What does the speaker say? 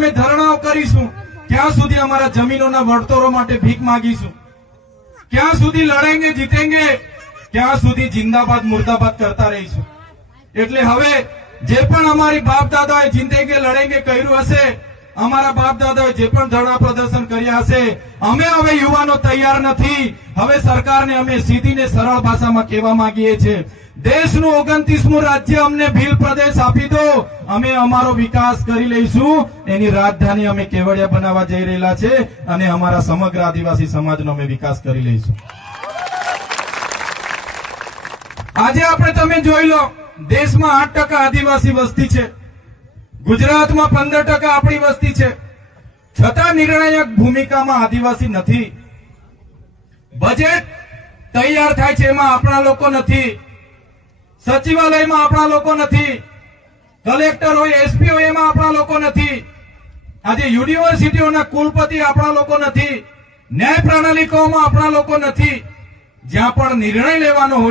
અમે ધરણાઓ કરીશું, ક્યાં સુધી અમારા જમીનોના વળતરો માટે ભીખ માંગીશું, ક્યાં સુધી લડાઈને જીતેંગે, ક્યાં સુધી જિંદાબાદ મુર્દાબાદ કરતા રહીશું। એટલે હવે જે પણ અમારી બાપ દાદાએ જીતેંગે લડેંગે કર્યું હશે, અમારા બાપ દાદાએ જે પણ ધરણા પ્રદર્શન કર્યા હશે, અમે હવે યુવાનો તૈયાર નથી। હવે સરકારને અમે સીધી ને સરળ ભાષામાં કહેવા માંગીએ છીએ, દેશનું 29મું રાજ્ય અમને ભીલ પ્રદેશ આપી દો, અમે અમારો વિકાસ કરી લઈશું। એની રાજધાની અમે કેવડિયા બનાવવા જઈ રહેલા છે અને અમારા સમગ્ર આદિવાસી સમાજનો અમે વિકાસ કરી લઈશું। આજે આપણે તમે જોઈ લો, દેશમાં 8% આદિવાસી વસ્તી છે, ગુજરાતમાં 15% આપણી વસ્તી છે, છતાં નિર્ણાયક ભૂમિકામાં આદિવાસી નથી। બજેટ તૈયાર થાય છે એમાં આપણા લોકો નથી, સચિવાલયમાં આપણા લોકો નથી, કલેક્ટર હોય એસપી હોય એમાં આપણા લોકો નથી, આજે યુનિવર્સિટીઓના કુલપતિ આપણા લોકો નથી, ન્યાય પ્રણાલિકાઓમાં આપણા લોકો નથી। જ્યાં પણ નિર્ણય લેવાનો હોય